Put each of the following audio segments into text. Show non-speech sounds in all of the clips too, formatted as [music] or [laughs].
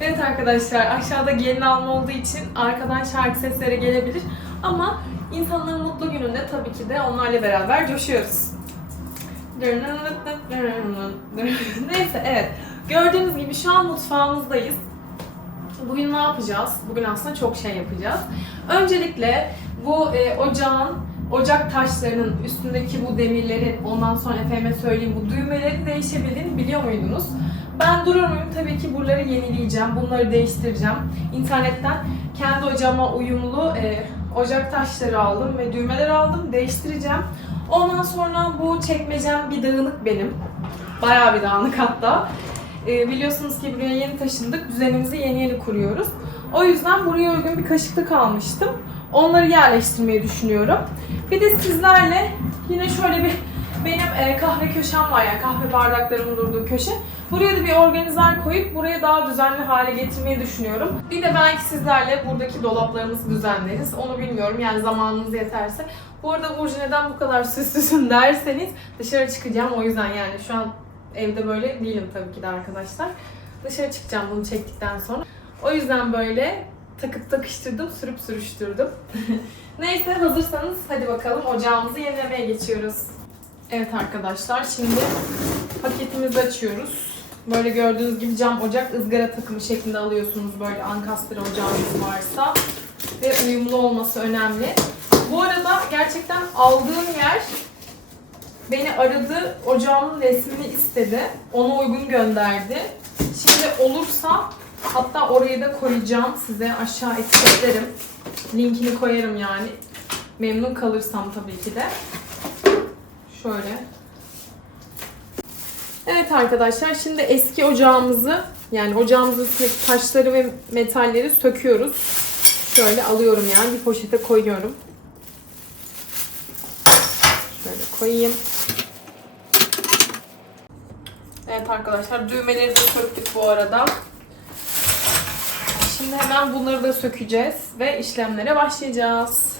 Evet arkadaşlar aşağıda gelin alma olduğu için arkadan şarkı sesleri gelebilir. Ama insanların mutlu gününde tabii ki de onlarla beraber coşuyoruz. Neyse evet. Gördüğünüz gibi şu an mutfağımızdayız. Bugün ne yapacağız? Bugün aslında çok şey yapacağız. Öncelikle bu e, ocağın, ocak taşlarının üstündeki bu demirlerin, ondan sonra efendime söyleyeyim bu düğmelerin değişebildiğini biliyor muydunuz? Ben durur muyum? Tabii ki buraları yenileyeceğim, bunları değiştireceğim. İnternetten kendi ocağıma uyumlu e, ocak taşları aldım ve düğmeler aldım, değiştireceğim. Ondan sonra bu çekmecem bir dağınık benim. Bayağı bir dağınık hatta. E, biliyorsunuz ki buraya yeni taşındık, düzenimizi yeni yeni kuruyoruz. O yüzden buraya uygun bir kaşıklık almıştım. Onları yerleştirmeyi düşünüyorum. Bir de sizlerle yine şöyle bir benim e, kahve köşem var ya kahve bardaklarımın durduğu köşe. Buraya da bir organizer koyup burayı daha düzenli hale getirmeyi düşünüyorum. Bir de belki sizlerle buradaki dolaplarımızı düzenleriz. Onu bilmiyorum yani zamanınız yeterse. Bu arada Burcu neden bu kadar süslüsün [laughs] derseniz dışarı çıkacağım o yüzden yani şu an evde böyle değilim tabii ki de arkadaşlar. Dışarı çıkacağım bunu çektikten sonra. O yüzden böyle takıp takıştırdım, sürüp sürüştürdüm. [laughs] Neyse hazırsanız hadi bakalım ocağımızı yenilemeye geçiyoruz. Evet arkadaşlar şimdi paketimizi açıyoruz. Böyle gördüğünüz gibi cam ocak ızgara takımı şeklinde alıyorsunuz böyle ankastre ocağınız varsa. Ve uyumlu olması önemli. Bu arada gerçekten aldığım yer beni aradı, ocağımın resmini istedi. Ona uygun gönderdi. Şimdi olursa hatta orayı da koyacağım size aşağı etiketlerim. Linkini koyarım yani. Memnun kalırsam tabii ki de. Şöyle. Evet arkadaşlar şimdi eski ocağımızı yani ocağımızın üstündeki taşları ve metalleri söküyoruz. Şöyle alıyorum yani bir poşete koyuyorum. Şöyle koyayım. Evet arkadaşlar düğmeleri de söktük bu arada. Şimdi hemen bunları da sökeceğiz ve işlemlere başlayacağız.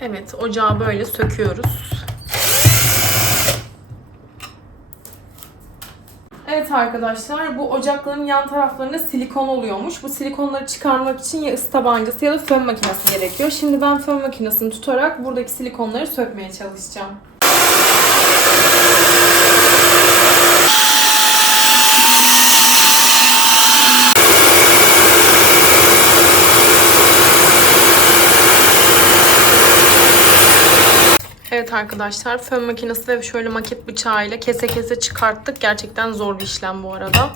Evet ocağı böyle söküyoruz. Evet arkadaşlar bu ocakların yan taraflarında silikon oluyormuş. Bu silikonları çıkarmak için ya ısı tabancası ya da fön makinesi gerekiyor. Şimdi ben fön makinesini tutarak buradaki silikonları sökmeye çalışacağım. Evet arkadaşlar fön makinesi ve şöyle maket bıçağıyla kese kese çıkarttık. Gerçekten zor bir işlem bu arada.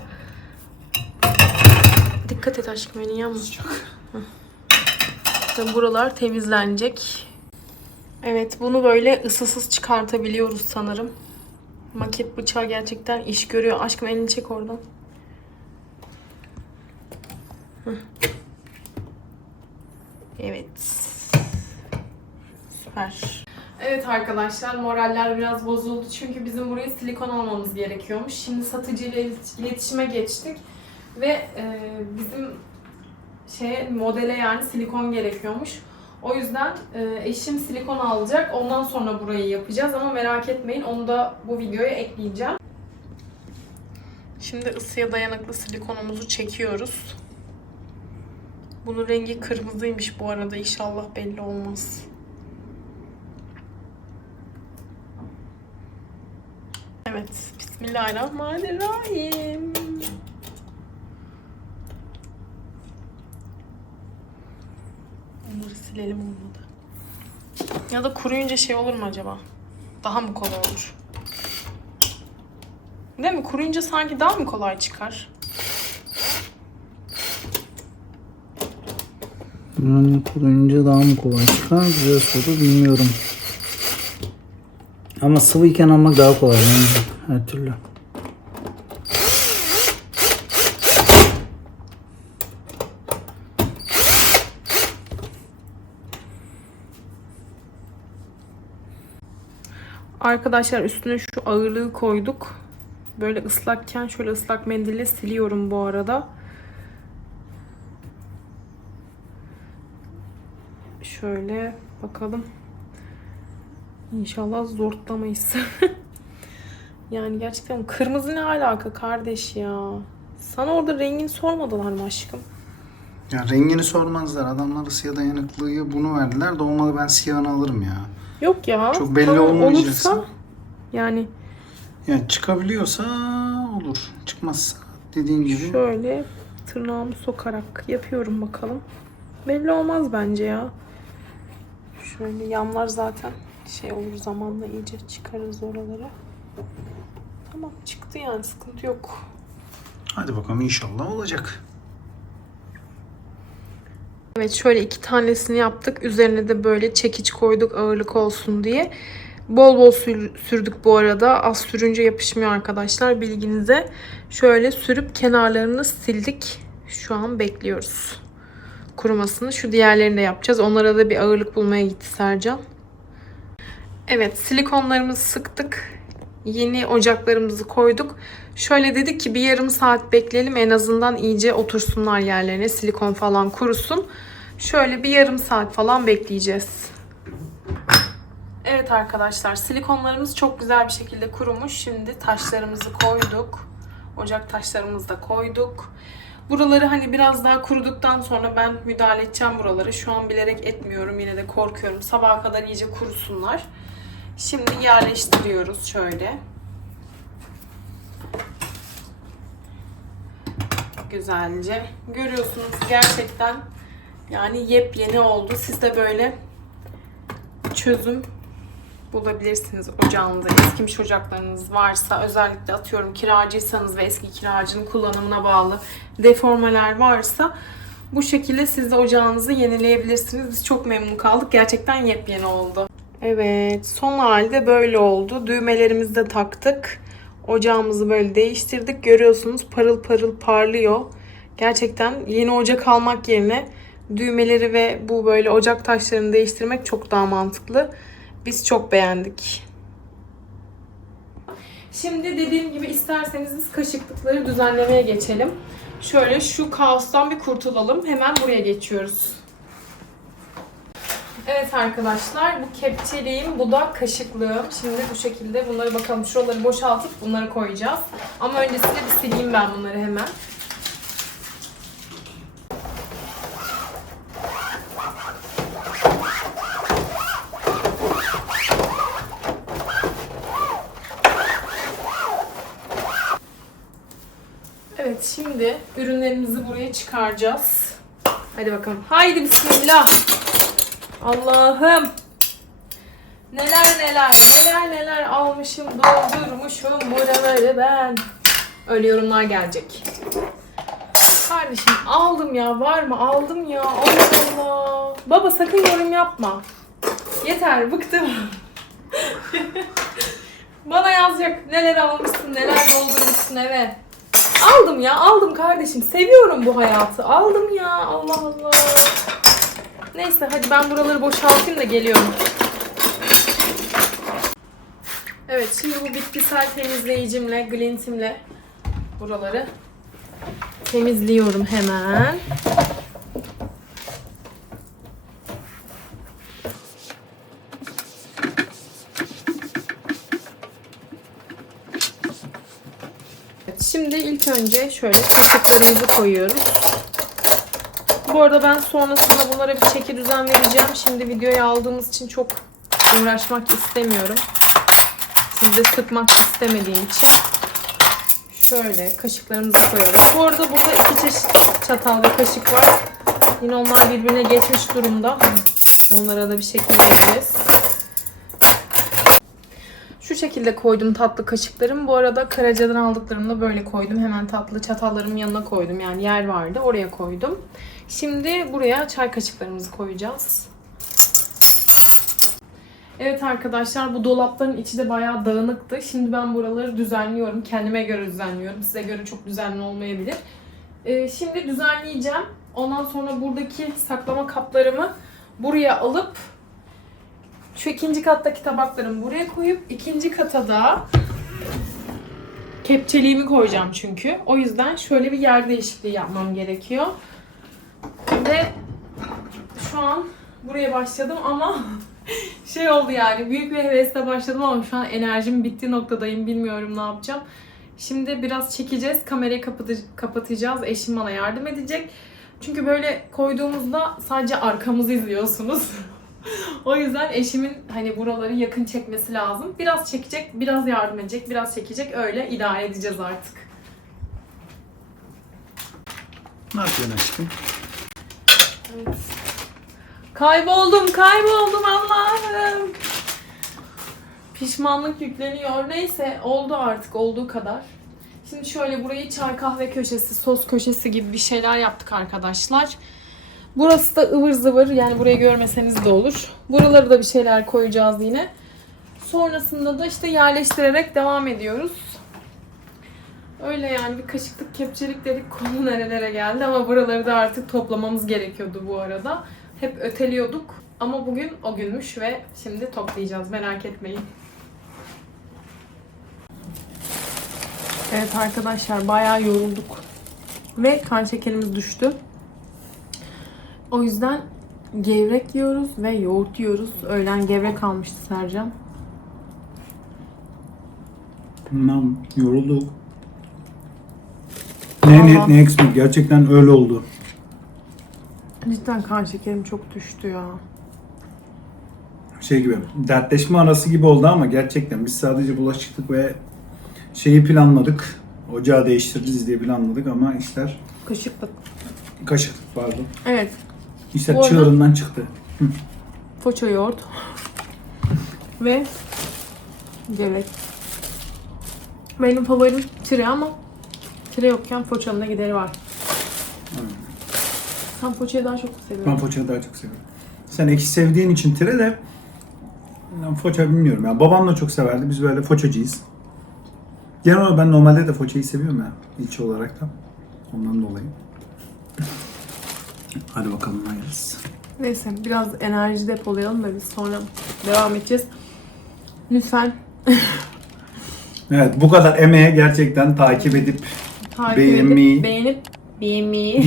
Dikkat et aşkım çok. Ve buralar temizlenecek. Evet bunu böyle ısısız çıkartabiliyoruz sanırım. Maket bıçağı gerçekten iş görüyor. Aşkım elini çek oradan. Evet. Süper. Evet arkadaşlar moraller biraz bozuldu çünkü bizim buraya silikon almamız gerekiyormuş. Şimdi satıcıyla ilet- iletişime geçtik ve e, bizim şeye modele yani silikon gerekiyormuş. O yüzden e, eşim silikon alacak. Ondan sonra burayı yapacağız ama merak etmeyin onu da bu videoya ekleyeceğim. Şimdi ısıya dayanıklı silikonumuzu çekiyoruz. Bunun rengi kırmızıymış bu arada. İnşallah belli olmaz. Evet. Bismillahirrahmanirrahim. Bunları silelim olmadı. Ya da kuruyunca şey olur mu acaba? Daha mı kolay olur? Değil mi? Kuruyunca sanki daha mı kolay çıkar? Yani kuruyunca daha mı kolay çıkar? Güzel soru bilmiyorum. Ama sıvıyken almak daha kolay bence her türlü. Arkadaşlar üstüne şu ağırlığı koyduk. Böyle ıslakken şöyle ıslak mendille siliyorum bu arada. Şöyle bakalım. İnşallah zortlamayız. [laughs] Yani gerçekten kırmızı ne alaka kardeş ya? Sana orada rengini sormadılar mı aşkım? Ya rengini sormazlar. Adamlar siyah dayanıklılığı bunu verdiler. Doğmalı ben siyahını alırım ya. Yok ya. Çok belli Tamam, olmayacaksa. Olursa yani Yani çıkabiliyorsa olur. Çıkmazsa dediğin gibi. şöyle tırnağımı sokarak yapıyorum bakalım. Belli olmaz bence ya. Şöyle yanlar zaten şey olur zamanla iyice çıkarız oraları. Tamam çıktı yani sıkıntı yok. Hadi bakalım inşallah olacak. Evet şöyle iki tanesini yaptık. Üzerine de böyle çekiç koyduk ağırlık olsun diye. Bol bol sür- sürdük bu arada. Az sürünce yapışmıyor arkadaşlar bilginize. Şöyle sürüp kenarlarını sildik. Şu an bekliyoruz kurumasını. Şu diğerlerini de yapacağız. Onlara da bir ağırlık bulmaya gitti Sercan. Evet silikonlarımızı sıktık. Yeni ocaklarımızı koyduk. Şöyle dedik ki bir yarım saat bekleyelim en azından iyice otursunlar yerlerine. Silikon falan kurusun. Şöyle bir yarım saat falan bekleyeceğiz. Evet arkadaşlar silikonlarımız çok güzel bir şekilde kurumuş. Şimdi taşlarımızı koyduk. Ocak taşlarımızı da koyduk. Buraları hani biraz daha kuruduktan sonra ben müdahale edeceğim buraları. Şu an bilerek etmiyorum. Yine de korkuyorum. Sabaha kadar iyice kurusunlar. Şimdi yerleştiriyoruz şöyle. Güzelce. Görüyorsunuz gerçekten yani yepyeni oldu. Siz de böyle çözüm bulabilirsiniz ocağınıza. Eskimiş ocaklarınız varsa özellikle atıyorum kiracıysanız ve eski kiracının kullanımına bağlı deformeler varsa bu şekilde siz de ocağınızı yenileyebilirsiniz. Biz çok memnun kaldık. Gerçekten yepyeni oldu. Evet son halde böyle oldu. Düğmelerimizi de taktık. Ocağımızı böyle değiştirdik. Görüyorsunuz parıl parıl parlıyor. Gerçekten yeni ocak almak yerine düğmeleri ve bu böyle ocak taşlarını değiştirmek çok daha mantıklı. Biz çok beğendik. Şimdi dediğim gibi isterseniz biz kaşıklıkları düzenlemeye geçelim. Şöyle şu kaostan bir kurtulalım. Hemen buraya geçiyoruz. Evet arkadaşlar bu kepçeliğim, bu da kaşıklığım. Şimdi bu şekilde bunları bakalım şuraları boşaltıp bunları koyacağız. Ama öncesinde bir sileyim ben bunları hemen. Evet şimdi ürünlerimizi buraya çıkaracağız. Hadi bakalım. Haydi bismillah. Allah'ım. Neler neler neler neler almışım doldurmuşum buraları ben. Öyle yorumlar gelecek. Kardeşim aldım ya var mı aldım ya Allah Allah. Baba sakın yorum yapma. Yeter bıktım. [laughs] Bana yazacak neler almışsın neler doldurmuşsun eve. Aldım ya aldım kardeşim. Seviyorum bu hayatı. Aldım ya Allah Allah. Neyse hadi ben buraları boşaltayım da geliyorum. Evet şimdi bu bitkisel temizleyicimle, glintimle buraları temizliyorum hemen. Evet, şimdi ilk önce şöyle kaşıklarımızı koyuyoruz. Bu arada ben sonrasında bunlara bir şekil düzen vereceğim. Şimdi videoyu aldığımız için çok uğraşmak istemiyorum. Siz de sıkmak istemediğim için. Şöyle kaşıklarımızı koyuyoruz. Bu arada burada iki çeşit çatal ve kaşık var. Yine onlar birbirine geçmiş durumda. Onlara da bir şekil vereceğiz. Şu şekilde koydum tatlı kaşıklarımı. Bu arada Karaca'dan aldıklarımı da böyle koydum. Hemen tatlı çatallarımın yanına koydum. Yani yer vardı. Oraya koydum. Şimdi buraya çay kaşıklarımızı koyacağız. Evet arkadaşlar bu dolapların içi de bayağı dağınıktı. Şimdi ben buraları düzenliyorum. Kendime göre düzenliyorum. Size göre çok düzenli olmayabilir. Ee, şimdi düzenleyeceğim. Ondan sonra buradaki saklama kaplarımı buraya alıp şu ikinci kattaki tabaklarımı buraya koyup ikinci kata da kepçeliğimi koyacağım çünkü. O yüzden şöyle bir yer değişikliği yapmam gerekiyor. Ve şu an buraya başladım ama [laughs] şey oldu yani büyük bir hevesle başladım ama şu an enerjim bittiği noktadayım. Bilmiyorum ne yapacağım. Şimdi biraz çekeceğiz. Kamerayı kapatacağız. Eşim bana yardım edecek. Çünkü böyle koyduğumuzda sadece arkamızı izliyorsunuz. [laughs] o yüzden eşimin hani buraları yakın çekmesi lazım. Biraz çekecek, biraz yardım edecek, biraz çekecek. Öyle idare edeceğiz artık. Ne yapıyorsun aşkım? Kayboldum, kayboldum Allah'ım. Pişmanlık yükleniyor. Neyse oldu artık olduğu kadar. Şimdi şöyle burayı çay kahve köşesi, sos köşesi gibi bir şeyler yaptık arkadaşlar. Burası da ıvır zıvır yani burayı görmeseniz de olur. Buraları da bir şeyler koyacağız yine. Sonrasında da işte yerleştirerek devam ediyoruz. Öyle yani bir kaşıklık kepçelik dedik konu nerelere geldi ama buraları da artık toplamamız gerekiyordu bu arada. Hep öteliyorduk ama bugün o günmüş ve şimdi toplayacağız merak etmeyin. Evet arkadaşlar bayağı yorulduk ve kan şekerimiz düştü. O yüzden gevrek yiyoruz ve yoğurt yiyoruz. Öğlen gevrek almıştı Sercan. Tamam, yorulduk. Ne net ne eksik gerçekten öyle oldu. Cidden kan şekerim çok düştü ya. Şey gibi dertleşme arası gibi oldu ama gerçekten biz sadece bulaşıklık ve şeyi planladık. Ocağı değiştiririz diye planladık ama işler Kaşıkla. kaşıklık pardon. Evet. İşler Bu arada- çığırından çıktı. Poça yoğurt. Ve gevrek. Benim favorim tire ama tire yokken poçanın da gideri var. Sen poçayı daha çok seviyorum. Ben poçayı daha çok seviyorum. Sen ekşi sevdiğin için tire de ben foça bilmiyorum ya. Babam da çok severdi. Biz böyle foçacıyız. Genel olarak ben normalde de foçayı seviyorum ya. ilçe olarak da. Ondan dolayı. [laughs] Hadi bakalım hayırlısı. Neyse biraz enerji depolayalım da biz sonra devam edeceğiz. Lütfen [laughs] Evet bu kadar emeğe gerçekten takip edip takip Beğenmeyi- edip beğenip beğenmeyi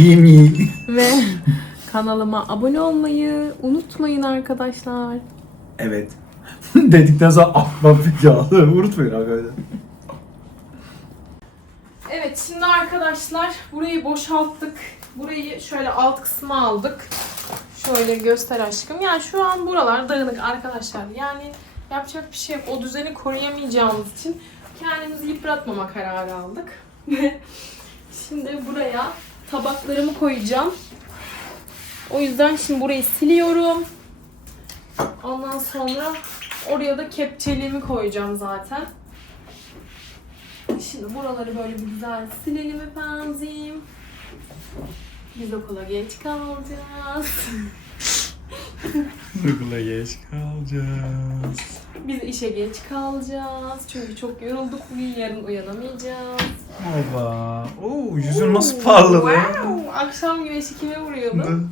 [laughs] ve kanalıma abone olmayı unutmayın arkadaşlar. evet. [laughs] Dedikten sonra akma yağlı. Unutmayın arkadaşlar. Evet şimdi arkadaşlar burayı boşalttık. Burayı şöyle alt kısmı aldık. Şöyle göster aşkım. Yani şu an buralar dağınık arkadaşlar. Yani yapacak bir şey yok. O düzeni koruyamayacağımız için kendimizi yıpratmama kararı aldık. [laughs] şimdi buraya tabaklarımı koyacağım. O yüzden şimdi burayı siliyorum. Ondan sonra oraya da kepçeliğimi koyacağım zaten. Şimdi buraları böyle bir güzel silelim efendim. Biz okula geç kalacağız. [laughs] Okula geç kalacağız. Biz işe geç kalacağız. Çünkü çok yorulduk bugün. Yarın uyanamayacağız. Baba. Oo yüzün nasıl parladı? Wow. Akşam güneşi kime vuruyordu?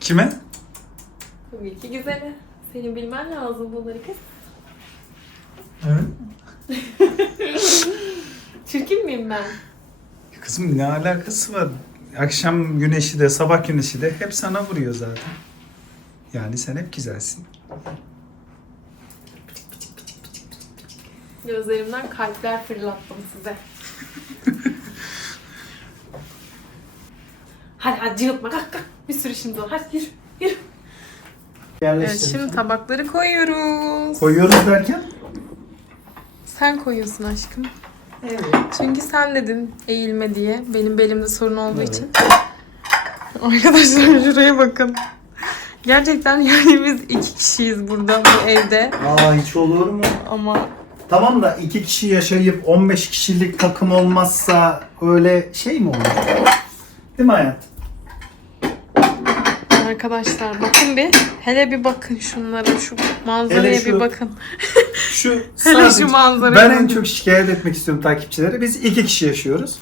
Kime? Tabii ki güzele. Senin bilmen lazım bunları kız. Evet. [laughs] Çirkin miyim ben? Kızım ne alakası var? Akşam güneşi de sabah güneşi de hep sana vuruyor zaten. Yani sen hep güzelsin. Gözlerimden kalpler fırlattım size. hadi hadi cıvıtma kalk kalk. Bir sürü işimiz var. Hadi yürü yürü. Evet şimdi tabakları koyuyoruz. Koyuyoruz derken? Sen koyuyorsun aşkım. Evet. Çünkü sen dedin eğilme diye. Benim belimde sorun olduğu için. Arkadaşlar şuraya bakın. Gerçekten yani biz iki kişiyiz burada bu evde. Aa hiç olur mu? Ama Tamam da iki kişi yaşayıp 15 kişilik takım olmazsa öyle şey mi olur? Değil mi hayat? arkadaşlar bakın bir. Hele bir bakın şunlara şu manzaraya Hele şu- bir bakın. Şu [laughs] Hele şu manzaraya Ben en bakın. çok şikayet etmek istiyorum takipçilere. Biz iki kişi yaşıyoruz.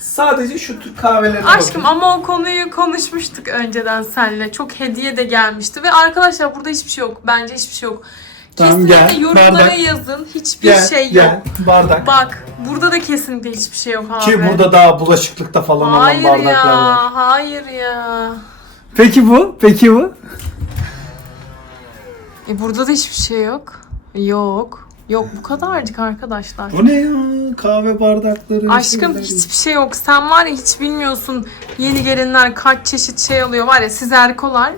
Sadece şu tür kahvelere Aşkım bakın. ama o konuyu konuşmuştuk önceden seninle. Çok hediye de gelmişti ve arkadaşlar burada hiçbir şey yok. Bence hiçbir şey yok. Tamam, Kesinlikle gel, yorumlara bardak. yazın. Hiçbir Gel, şey yok. gel, bardak. Bak burada da kesinlikle hiçbir şey yok abi. Ki burada daha bulaşıklıkta falan Hayır olan bardaklar ya, var. hayır ya. Peki bu? Peki bu? E burada da hiçbir şey yok. Yok. Yok bu kadarcık arkadaşlar. Bu ne ya? Kahve bardakları. Aşkım şeyler. hiçbir şey yok. Sen var ya hiç bilmiyorsun yeni gelinler kaç çeşit şey alıyor. Var ya siz erkolar.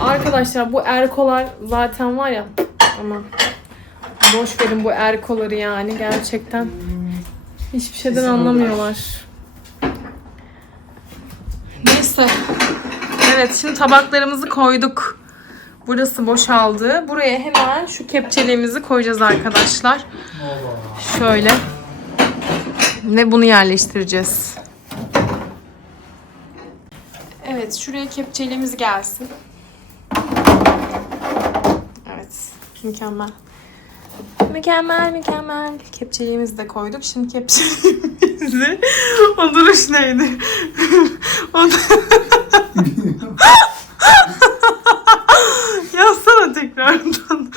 Arkadaşlar bu erkolar zaten var ya ama boş verin bu erkoları yani gerçekten hiçbir şeyden Kesin anlamıyorlar. Neyse. Evet şimdi tabaklarımızı koyduk. Burası boşaldı. Buraya hemen şu kepçeliğimizi koyacağız arkadaşlar. Şöyle. Ve bunu yerleştireceğiz. Evet, şuraya kepçeliğimiz gelsin. Evet, mükemmel. Mükemmel, mükemmel. Kepçeliğimizi de koyduk. Şimdi kepçeliğimizi... o duruş neydi? o... Yazsana tekrardan.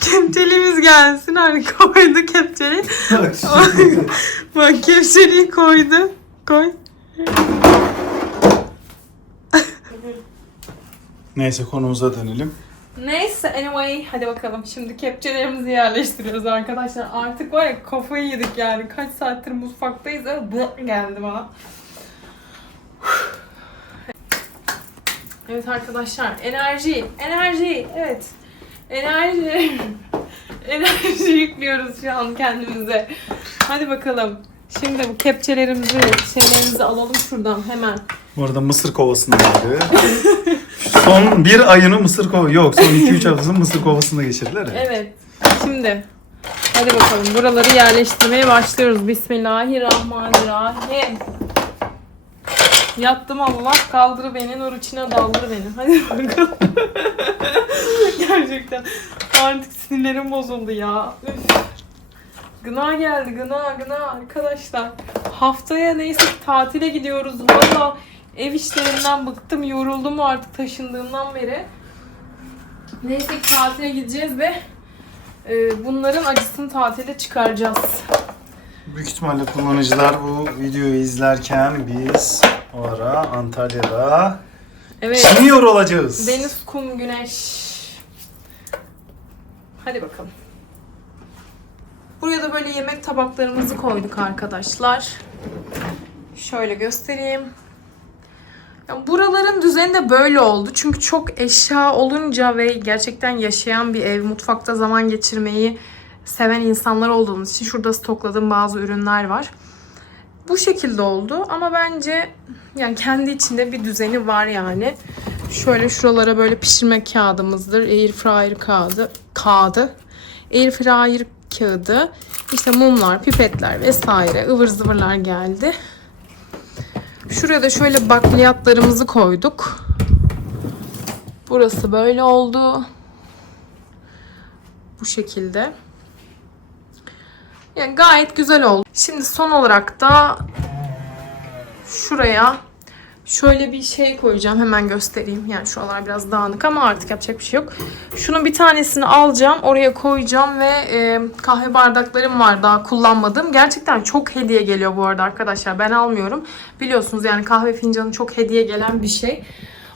Kepçeliğimiz gelsin. Hani koydu kepçeliği. Bak kepçeliği koydu. Koy. Neyse konumuza dönelim. Neyse anyway hadi bakalım. Şimdi kepçelerimizi yerleştiriyoruz arkadaşlar. Artık var ya kafayı yedik yani. Kaç saattir mutfaktayız. Öyle bı geldi bana. Evet arkadaşlar enerji, enerji, evet. Enerji. [laughs] enerji yüklüyoruz şu an kendimize. Hadi bakalım. Şimdi bu kepçelerimizi, şeylerimizi alalım şuradan hemen. Bu arada mısır kovasındaydı. son bir ayını mısır kova... Yok son 2-3 haftasını mısır kovasında geçirdiler. Evet. Şimdi hadi bakalım buraları yerleştirmeye başlıyoruz. Bismillahirrahmanirrahim. Yattım Allah kaldır beni nur içine daldır beni. Hadi bakalım. [laughs] Gerçekten artık sinirlerim bozuldu ya. Üf. Gına geldi gına gına arkadaşlar. Haftaya neyse tatile gidiyoruz. Valla ev işlerinden bıktım yoruldum artık taşındığımdan beri. Neyse tatile gideceğiz ve e, bunların acısını tatilde çıkaracağız. Büyük ihtimalle kullanıcılar bu videoyu izlerken biz o ara Antalya'da Evet. siniyor olacağız. Deniz, kum, güneş. Hadi bakalım. Buraya da böyle yemek tabaklarımızı koyduk arkadaşlar. Şöyle göstereyim. Ya buraların düzeni de böyle oldu. Çünkü çok eşya olunca ve gerçekten yaşayan bir ev, mutfakta zaman geçirmeyi seven insanlar olduğumuz için şurada stokladığım bazı ürünler var. Bu şekilde oldu ama bence yani kendi içinde bir düzeni var yani. Şöyle şuralara böyle pişirme kağıdımızdır. Air fryer kağıdı. Kağıdı. Air fryer kağıdı. İşte mumlar, pipetler vesaire ıvır zıvırlar geldi. Şuraya da şöyle bakliyatlarımızı koyduk. Burası böyle oldu. Bu şekilde. Yani gayet güzel oldu. Şimdi son olarak da şuraya şöyle bir şey koyacağım. Hemen göstereyim. Yani şuralar biraz dağınık ama artık yapacak bir şey yok. Şunun bir tanesini alacağım. Oraya koyacağım ve e, kahve bardaklarım var daha kullanmadığım. Gerçekten çok hediye geliyor bu arada arkadaşlar. Ben almıyorum. Biliyorsunuz yani kahve fincanı çok hediye gelen bir şey.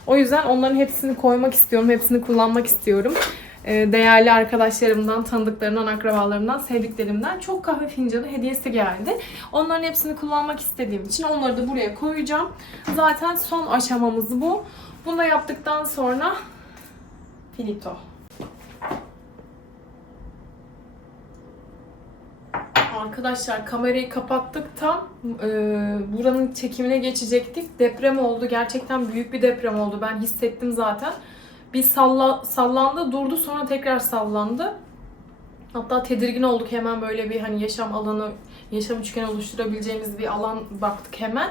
O yüzden onların hepsini koymak istiyorum. Hepsini kullanmak istiyorum. E, değerli arkadaşlarımdan, tanıdıklarımdan, akrabalarımdan, sevdiklerimden çok kahve fincanı hediyesi geldi. Onların hepsini kullanmak istediğim için onları da buraya koyacağım. Zaten son aşamamız bu. Bunu da yaptıktan sonra finito. Arkadaşlar kamerayı kapattık tam e, buranın çekimine geçecektik. Deprem oldu. Gerçekten büyük bir deprem oldu. Ben hissettim zaten. Bir salla, sallandı, durdu sonra tekrar sallandı. Hatta tedirgin olduk hemen böyle bir hani yaşam alanı, yaşam üçgeni oluşturabileceğimiz bir alan baktık hemen.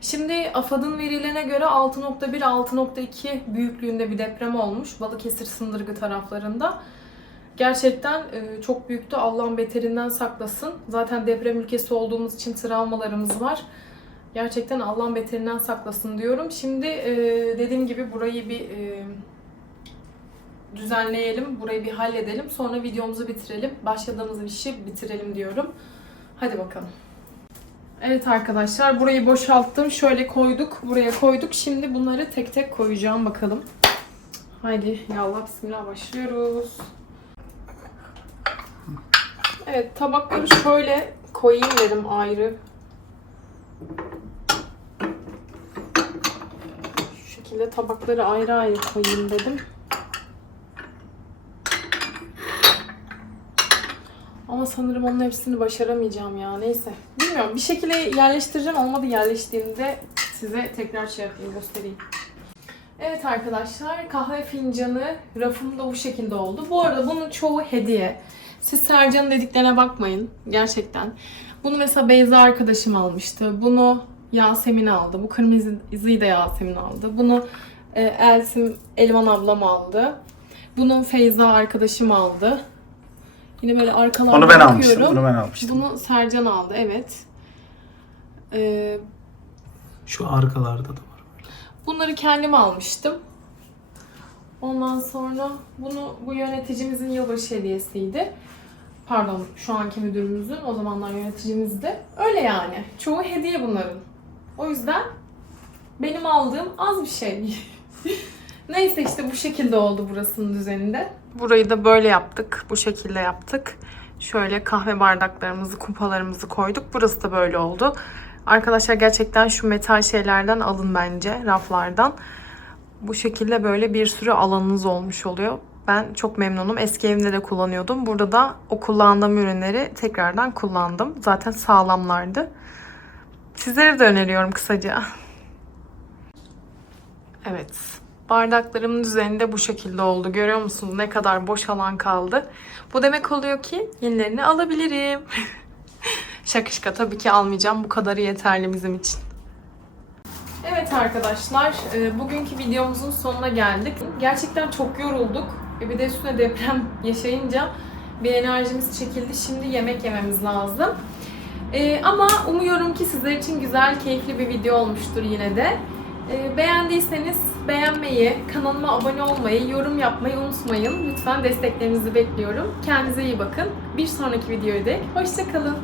Şimdi AFAD'ın verilerine göre 6.1 6.2 büyüklüğünde bir deprem olmuş Balıkesir Sındırgı taraflarında. Gerçekten e, çok büyüktü. Allah'ın beterinden saklasın. Zaten deprem ülkesi olduğumuz için travmalarımız var. Gerçekten Allah'ın beterinden saklasın diyorum. Şimdi e, dediğim gibi burayı bir e, düzenleyelim. Burayı bir halledelim. Sonra videomuzu bitirelim. Başladığımız işi bitirelim diyorum. Hadi bakalım. Evet arkadaşlar burayı boşalttım. Şöyle koyduk. Buraya koyduk. Şimdi bunları tek tek koyacağım bakalım. Haydi ya Allah bismillah başlıyoruz. Evet tabakları şöyle koyayım dedim ayrı. Şu şekilde tabakları ayrı ayrı koyayım dedim. Ama sanırım onun hepsini başaramayacağım ya. Neyse. Bilmiyorum. Bir şekilde yerleştireceğim. Olmadı yerleştiğimde size tekrar şey yapayım, göstereyim. Evet arkadaşlar kahve fincanı rafım da bu şekilde oldu. Bu arada bunun çoğu hediye. Siz Sercan'ın dediklerine bakmayın. Gerçekten. Bunu mesela Beyza arkadaşım almıştı. Bunu Yasemin aldı. Bu kırmızıyı da Yasemin aldı. Bunu e, Elsim Elvan ablam aldı. Bunu Feyza arkadaşım aldı. Yine böyle arkalardan Onu ben almıştım. bakıyorum. Bunu ben almıştım. Bunu Sercan aldı evet. Ee, Şu arkalarda da var. bunları kendim almıştım. Ondan sonra bunu bu yöneticimizin yılbaşı hediyesiydi. Pardon şu anki müdürümüzün o zamanlar yöneticimizdi. Öyle yani. Çoğu hediye bunların. O yüzden benim aldığım az bir şey. [laughs] Neyse işte bu şekilde oldu burasının düzeninde. Burayı da böyle yaptık. Bu şekilde yaptık. Şöyle kahve bardaklarımızı, kupalarımızı koyduk. Burası da böyle oldu. Arkadaşlar gerçekten şu metal şeylerden alın bence raflardan. Bu şekilde böyle bir sürü alanınız olmuş oluyor. Ben çok memnunum. Eski evimde de kullanıyordum. Burada da o kullandığım ürünleri tekrardan kullandım. Zaten sağlamlardı. Sizlere de öneriyorum kısaca. Evet. Bardaklarımın üzerinde bu şekilde oldu. Görüyor musunuz ne kadar boş alan kaldı. Bu demek oluyor ki yenilerini alabilirim. [laughs] Şakışka tabii ki almayacağım. Bu kadarı yeterli bizim için. Evet arkadaşlar, e, bugünkü videomuzun sonuna geldik. Gerçekten çok yorulduk. ve Bir de üstüne deprem [laughs] yaşayınca bir enerjimiz çekildi. Şimdi yemek yememiz lazım. E, ama umuyorum ki sizler için güzel, keyifli bir video olmuştur yine de. E, beğendiyseniz beğenmeyi, kanalıma abone olmayı, yorum yapmayı unutmayın. Lütfen desteklerinizi bekliyorum. Kendinize iyi bakın. Bir sonraki videoya dek hoşçakalın.